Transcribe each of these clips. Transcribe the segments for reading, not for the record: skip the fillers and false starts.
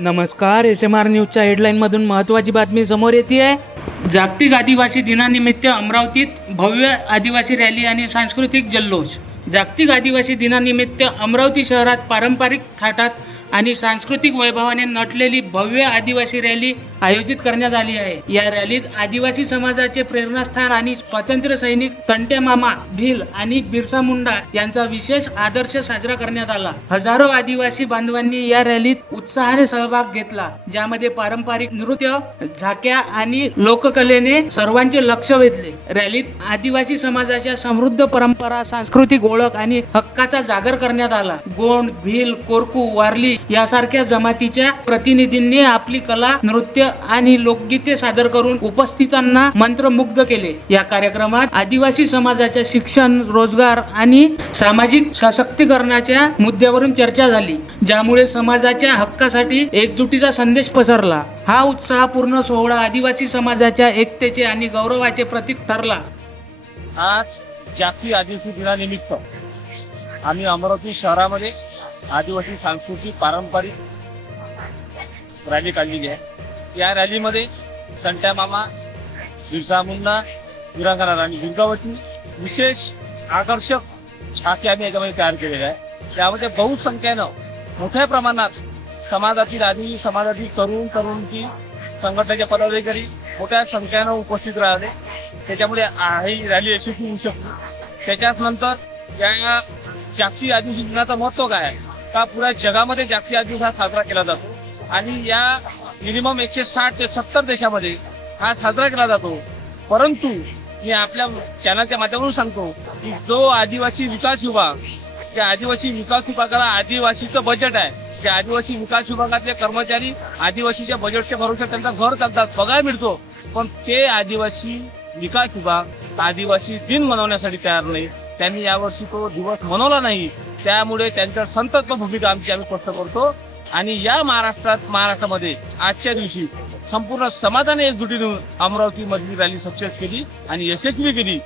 नमस्कार, SMR न्यूजच्या हेडलाईनमधून महत्त्वाची बातमी समोर येते आहे। जागतिक आदिवासी दिनानिमित्त अमरावतीत भव्य आदिवासी रॅली आणि सांस्कृतिक जल्लोष। जागतिक आदिवासी दिनानिमित्त अमरावती शहरात पारंपरिक थाटात आणि सांस्कृतिक वैभवाने नटलेली भव्य आदिवासी रॅली आयोजित करण्यात आली आहे। या रॅलीत आदिवासी समाजाचे प्रेरणास्थान आणि स्वातंत्र्य सैनिक तंट्या मामा भील आणि बिरसा मुंडा यांचा विशेष आदर्श साजरा करण्यात आला। हजारो आदिवासी बांधवांनी या रॅलीत उत्साहाने सहभाग घेतला, ज्यामध्ये पारंपरिक नृत्य, झाक्या आणि लोककलेने सर्वांचे लक्ष वेधले। रॅलीत आदिवासी समाजाच्या समृद्ध परंपरा, सांस्कृतिक ओळख आणि हक्काचा जागर करण्यात आला। गोंड, भील, कोरकू, वारली यासारख्या जमातीच्या प्रतिनिधींनी आपली कला, नृत्य आणि लोकगीते सादर करून उपस्थितांना मंत्रमुग्ध केले। या कार्यक्रमात आदिवासी समाजाच्या शिक्षण, रोजगार आणि सामाजिक सशक्तीकरणाच्या मुद्द्यावरून चर्चा झाली, ज्यामुळे समाजाच्या हक्कासाठी एकजुटीचा संदेश पसरला। हा उत्साहपूर्ण सोहळा आदिवासी समाजाच्या एकतेचे आणि गौरवाचे प्रतीक ठरला। आज जागतिक आदिवासी दिनानिमित्त आम्ही अमरावती शहरामध्ये आदिवासी सांस्कृतिक पारंपरिक रॅली काढलेली आहे। या रॅलीमध्ये तंट्या मामा, बिरसा मुंडा, वीरांगना राणी दुर्गावती विशेष आकर्षक झाके आम्ही याच्यामध्ये तयार केलेले आहे। त्यामध्ये बहुसंख्येनं मोठ्या प्रमाणात समाजातील आदिवासी समाजातील तरुणी संघटनेचे पदाधिकारी मोठ्या संख्येनं उपस्थित राहिले। त्याच्यामुळे ही रॅली यशस्वी होऊ शकते। त्याच्याच नंतर या जागतिक आदिवासी दिनाचं महत्त्व काय आहे का पुऱ्या जगामध्ये जागतिक आदिवासी हा साजरा केला जातो आणि या मिनिमम 160 ते 70 देशामध्ये हा साजरा केला जातो। परंतु मी आपल्या चॅनलच्या माध्यमातून सांगतो की जो आदिवासी विकास विभाग, त्या आदिवासी विकास विभागाला आदिवासीचं बजेट आहे, त्या आदिवासी विकास विभागातले कर्मचारी आदिवासीच्या बजेटच्या भरोश्यावर त्यांचा घर चालतात, पगार मिळतो, पण ते आदिवासी विकास विभाग आदिवासी दिन मनवण्यासाठी तयार नाही। त्यांनी यावर्षी तो दिवस मनवला नाही, त्यामुळे त्यांच्या संतत्व भूमिका आम्ही स्पष्ट करतो। आणि या महाराष्ट्रामध्ये आजच्या दिवशी संपूर्ण समाजाने एकजुटीने अमरावती मधली रॅली सक्सेस केली आणि यशस्वी केली।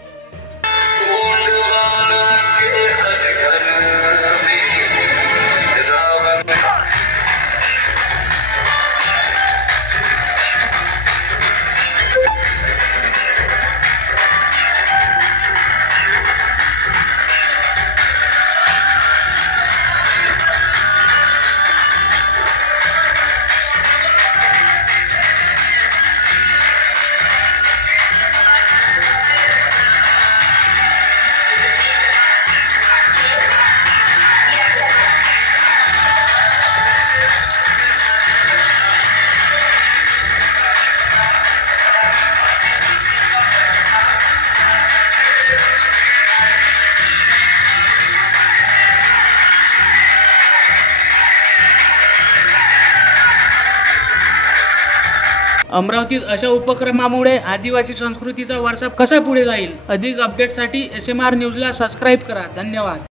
अमरावतीत अशा उपक्रमामुळे आदिवासी संस्कृतीचा वारसा कसा पुढे जाईल? अधिक अपडेटसाठी SMR न्यूजला सबस्क्राईब करा। धन्यवाद।